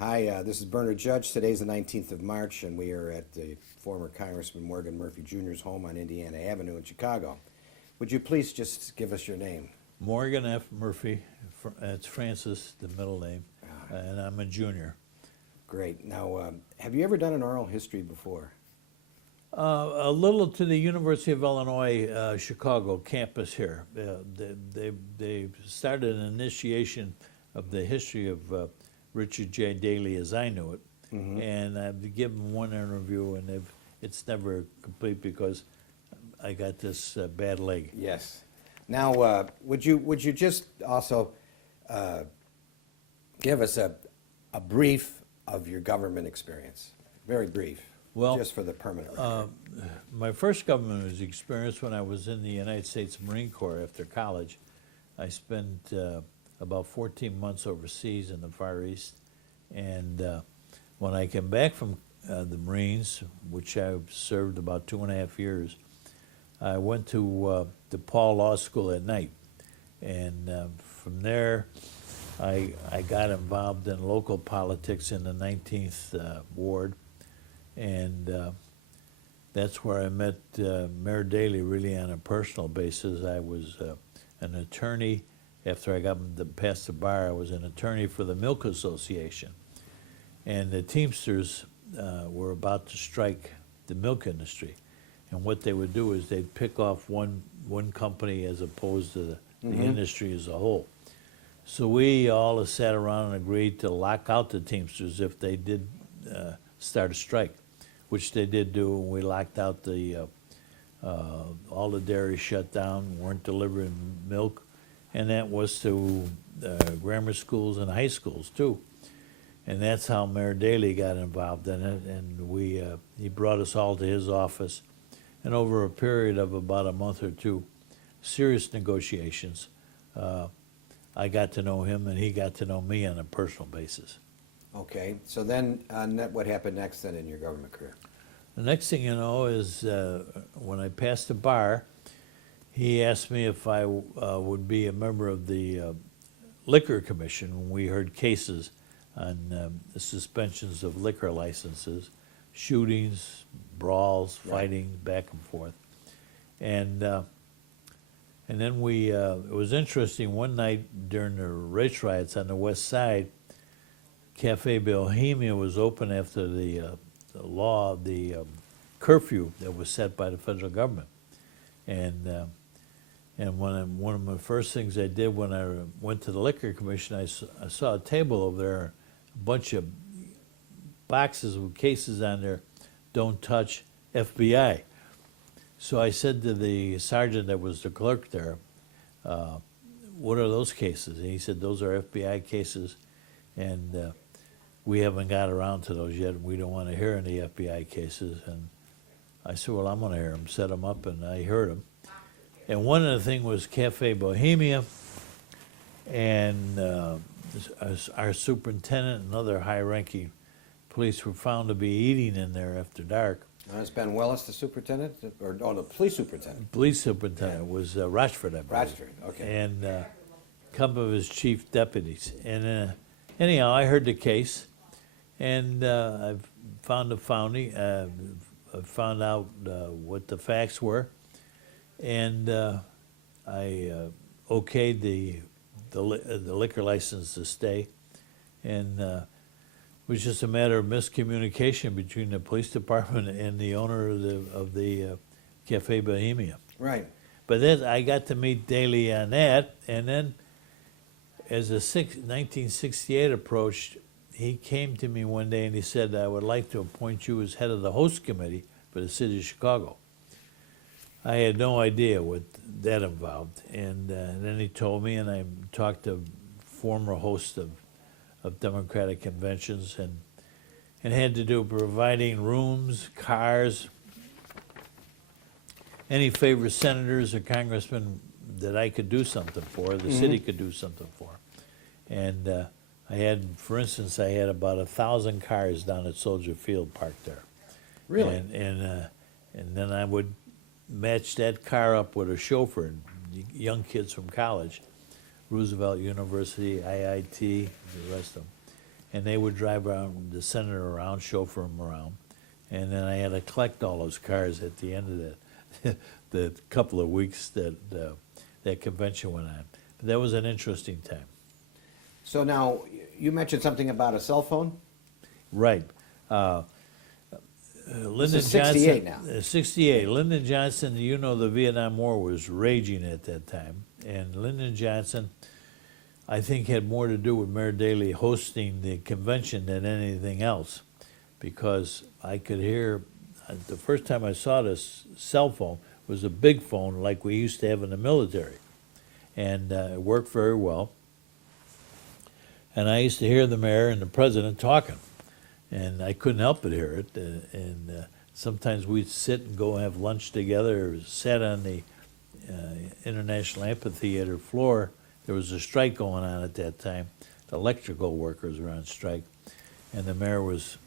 Hi, this is Bernard Judge. Today's the 19th of March, and we are at the former Congressman Morgan Murphy Jr.'s home on Indiana Avenue in Chicago. Would you please just give us your name? Morgan F. Murphy. It's Francis, the middle name, and I'm a junior. Great. Now, have you ever done an oral history before? A little to the University of Illinois Chicago campus here. They started an initiation of the history of Richard J. Daley as I knew it, and I've given one interview, and it's never complete because I got this bad leg. Yes. Now, would you just also give us a brief of your government experience? Very brief. Well, just for the permanent record. My first government experience when I was in the United States Marine Corps after college. I spent about 14 months overseas in the Far East, and when I came back from the Marines, which I served about 2.5 years, I went to DePaul Law School at night, and from there I got involved in local politics in the 19th Ward, and that's where I met Mayor Daley really on a personal basis. I was an attorney. After I got past the bar, I was an attorney for the Milk Association. And the Teamsters were about to strike the milk industry. And what they would do is they'd pick off one company as opposed to the industry as a whole. So we all sat around and agreed to lock out the Teamsters if they did start a strike, which they did do. And we locked out all the dairy shut down, weren't delivering milk. And that was to grammar schools and high schools too. And that's how Mayor Daley got involved in it. And he brought us all to his office. And over a period of about a month or two, serious negotiations, I got to know him and he got to know me on a personal basis. Okay, so then what happened next then in your government career? The next thing you know is when I passed the bar, he asked me if I would be a member of the Liquor Commission when we heard cases on the suspensions of liquor licenses, shootings, brawls, fighting back and forth. And then it was interesting, one night during the race riots on the west side, Cafe Bohemia was open after the curfew that was set by the federal government. And one of my first things I did when I went to the Liquor Commission, I saw a table over there, a bunch of boxes with cases on there, "Don't touch FBI." So I said to the sergeant that was the clerk there, "What are those cases?" And he said, "Those are FBI cases, and we haven't got around to those yet. We don't want to hear any FBI cases." And I said, "Well, I'm going to hear them." Set them up, and I heard them. And one of the things was Cafe Bohemia, and our superintendent and other high-ranking police were found to be eating in there after dark. It's Ben Willis, the superintendent, or the police superintendent? Police superintendent was Rochford, I believe. Rochford, okay. And a couple of his chief deputies. And anyhow, I heard the case, and I found I found out what the facts were. And I okayed the liquor license to stay, and it was just a matter of miscommunication between the police department and the owner of the Cafe Bohemia. Right. But then I got to meet Daley on that, and then as 1968 approached, he came to me one day and he said, "I would like to appoint you as head of the host committee for the city of Chicago." I had no idea what that involved, and then he told me, and I talked to former hosts of Democratic conventions, and had to do providing rooms, cars, any favorite senators or congressmen that I could do something for, the city could do something for. And I had, for instance, I had about 1,000 cars down at Soldier Field parked there. Really? And then I would match that car up with a chauffeur, young kids from college, Roosevelt University, IIT, the rest of them. and they would drive around the senator around, chauffeur him around, and then I had to collect all those cars at the end of the couple of weeks that that convention went on. But that was an interesting time. So now, you mentioned something about a cell phone? Right. Lyndon is 68 Johnson, now. 68. Lyndon Johnson, you know, the Vietnam War was raging at that time. And Lyndon Johnson, I think, had more to do with Mayor Daley hosting the convention than anything else. Because I could hear, the first time I saw this cell phone was a big phone like we used to have in the military. And it worked very well. And I used to hear the mayor and the president talking. And I couldn't help but hear it. Sometimes we'd sit and go have lunch together, or sat on the International Amphitheater floor. There was a strike going on at that time. The electrical workers were on strike. And the mayor was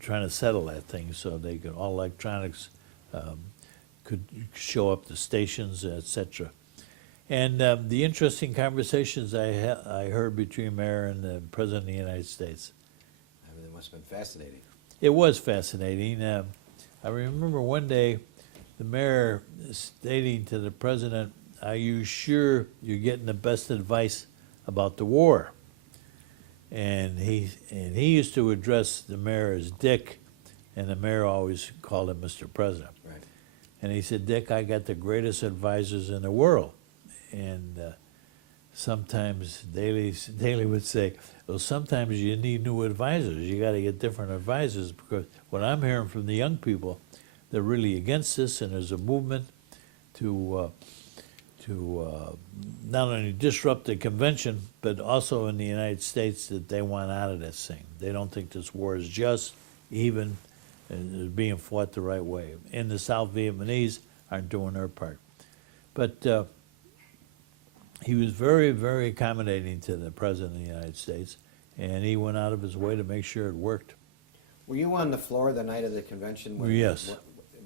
trying to settle that thing so they could, all electronics could show up the stations, etc. And the interesting conversations I heard between mayor and the president of the United States. I mean, it must have been fascinating. It was fascinating. I remember one day the mayor stating to the president, "Are you sure you're getting the best advice about the war?" And he used to address the mayor as Dick, and the mayor always called him Mr. President. Right. And he said, "Dick, I got the greatest advisors in the world." And sometimes Daley would say, "Well, sometimes you need new advisors. You got to get different advisors, because what I'm hearing from the young people, they're really against this, and there's a movement to not only disrupt the convention, but also in the United States that they want out of this thing. They don't think this war is just, even, and is being fought the right way. And the South Vietnamese aren't doing their part." But he was very, very accommodating to the President of the United States, and he went out of his way to make sure it worked. Were you on the floor the night of the convention? Yes.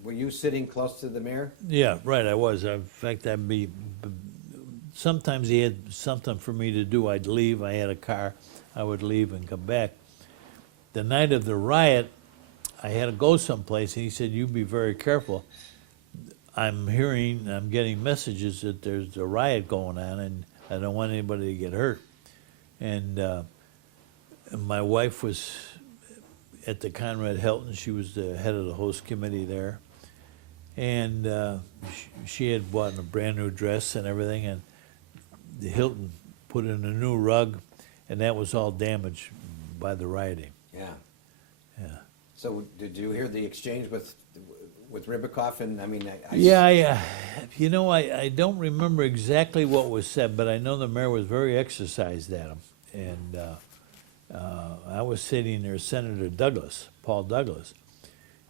Were you sitting close to the mayor? Yeah, right, I was. In fact, sometimes he had something for me to do, I'd leave. I had a car, I would leave and come back. The night of the riot, I had to go someplace, and he said, "You be very careful. I'm getting messages that there's a riot going on, and I don't want anybody to get hurt." And my wife was at the Conrad Hilton. She was the head of the host committee there. And she had bought a brand new dress and everything, and the Hilton put in a new rug, and that was all damaged by the rioting. Yeah. Yeah. So did you hear the exchange with Ribicoff? And I mean, Yeah. You know, I don't remember exactly what was said, but I know the mayor was very exercised at him. And I was sitting there, Senator Douglas, Paul Douglas,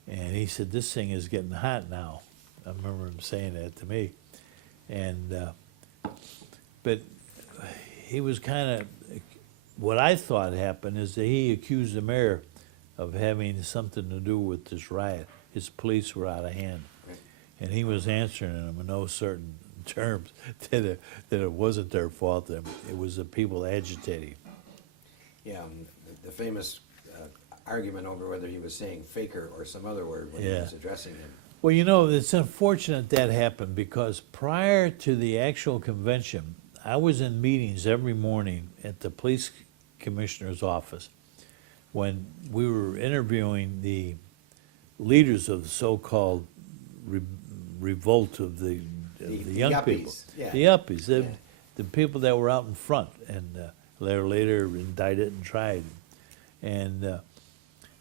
and he said, "This thing is getting hot now." I remember him saying that to me. And but he was kind of, what I thought happened is that he accused the mayor of having something to do with this riot. His police were out of hand. Right. And he was answering them in no certain terms that it wasn't their fault, that it was the people agitating. Yeah, the famous argument over whether he was saying faker or some other word when he Yeah. was addressing him. Well, you know, it's unfortunate that happened, because prior to the actual convention, I was in meetings every morning at the police commissioner's office when we were interviewing the leaders of the so-called revolt of the young people. yuppies, yeah. The yuppies, Yeah. the people that were out in front, and they were later indicted and tried. And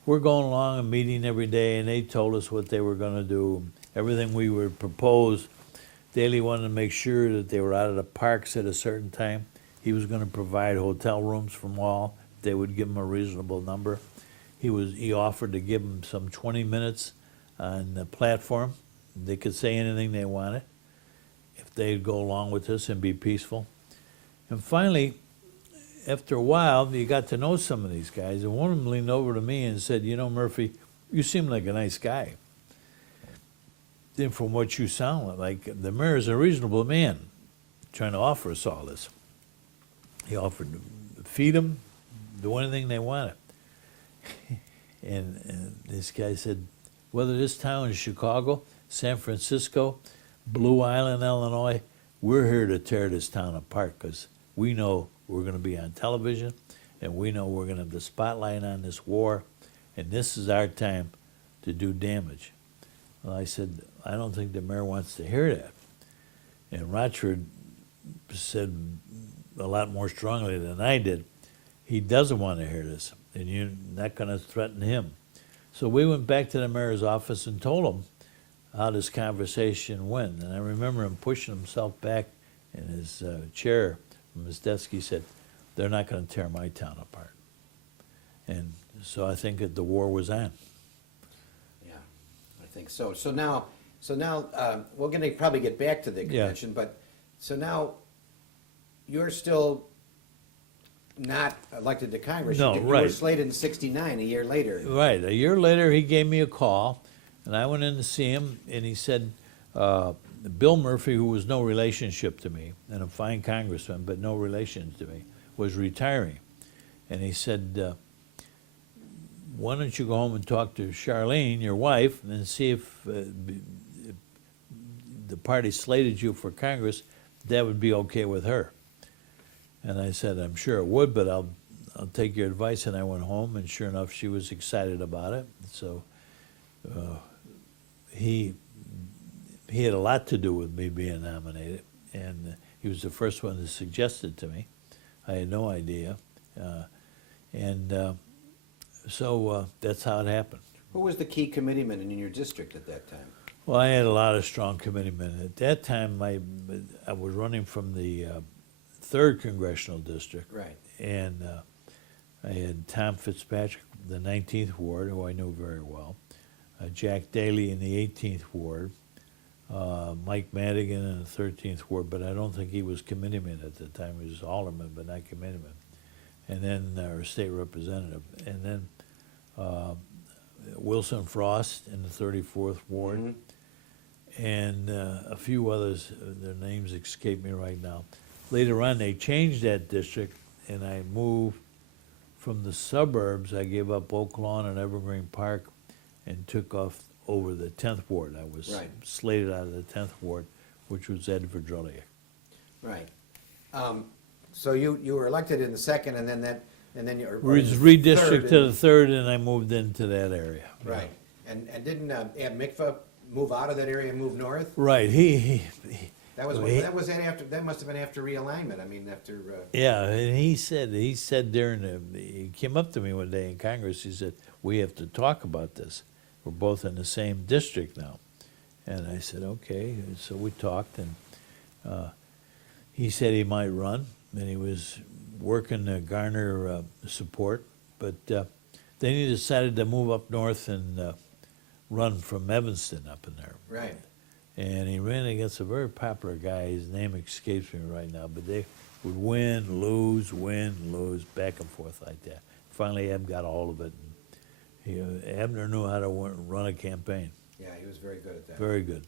we're going along and meeting every day, and they told us what they were going to do. Everything we would propose, Daley wanted to make sure that they were out of the parks at a certain time. He was going to provide hotel rooms from all. They would give him a reasonable number. He offered to give them some 20 minutes on the platform. They could say anything they wanted if they'd go along with this and be peaceful. And finally, after a while, you got to know some of these guys, and one of them leaned over to me and said, "You know, Murphy, you seem like a nice guy. Then from what you sound like, the mayor's a reasonable man trying to offer us all this." He offered to feed them, do anything they wanted. And this guy said, whether this town is Chicago, San Francisco, Blue Island, Illinois, we're here to tear this town apart because we know we're going to be on television and we know we're going to have the spotlight on this war, and this is our time to do damage. Well, I said, I don't think the mayor wants to hear that. And Rochford said a lot more strongly than I did, he doesn't want to hear this, and you're not going to threaten him. So we went back to the mayor's office and told him how this conversation went. And I remember him pushing himself back in his chair from his desk. He said, they're not going to tear my town apart. And so I think that the war was on. Yeah, I think so. So now we're going to probably get back to the convention, but so now you're still not elected to Congress. No, you right. were slated in '69, a year later. Right. A year later, he gave me a call, and I went in to see him, and he said, Bill Murphy, who was no relationship to me, and a fine congressman, but no relation to me, was retiring. And he said, why don't you go home and talk to Charlene, your wife, and then see if the party slated you for Congress, that would be okay with her. And I said, I'm sure it would, but I'll take your advice. And I went home, and sure enough, she was excited about it. So he had a lot to do with me being nominated, and he was the first one to suggest it to me. I had no idea. So that's how it happened. Who was the key committeeman in your district at that time? Well, I had a lot of strong committeemen. At that time, I was running from the 3rd Congressional District. Right. And I had Tom Fitzpatrick, the 19th Ward, who I knew very well, Jack Daley in the 18th Ward, Mike Madigan in the 13th Ward, but I don't think he was committeeman at the time. He was alderman, but not committeeman. And then our state representative. And then Wilson Frost in the 34th Ward. Mm-hmm. And a few others, their names escape me right now. Later on, they changed that district, and I moved from the suburbs. I gave up Oak Lawn and Evergreen Park and took off over the 10th Ward. I was slated out of the 10th Ward, which was Ed Verdreliak. Right. So you were elected in the 2nd, and then you were redistricted to the 3rd, and I moved into that area. Right. And didn't Ab Mikva move out of that area and move north? Right. That must have been after realignment. I mean, after. Yeah, and he said he came up to me one day in Congress. He said, "We have to talk about this. We're both in the same district now." And I said, "Okay." So we talked, and he said he might run, and he was working to garner support. But then he decided to move up north and run from Evanston up in there. Right. And he ran against a very popular guy. His name escapes me right now, but they would win, lose, back and forth like that. Finally, Eb got a hold of it. And Abner knew how to run a campaign. Yeah, he was very good at that. Very good.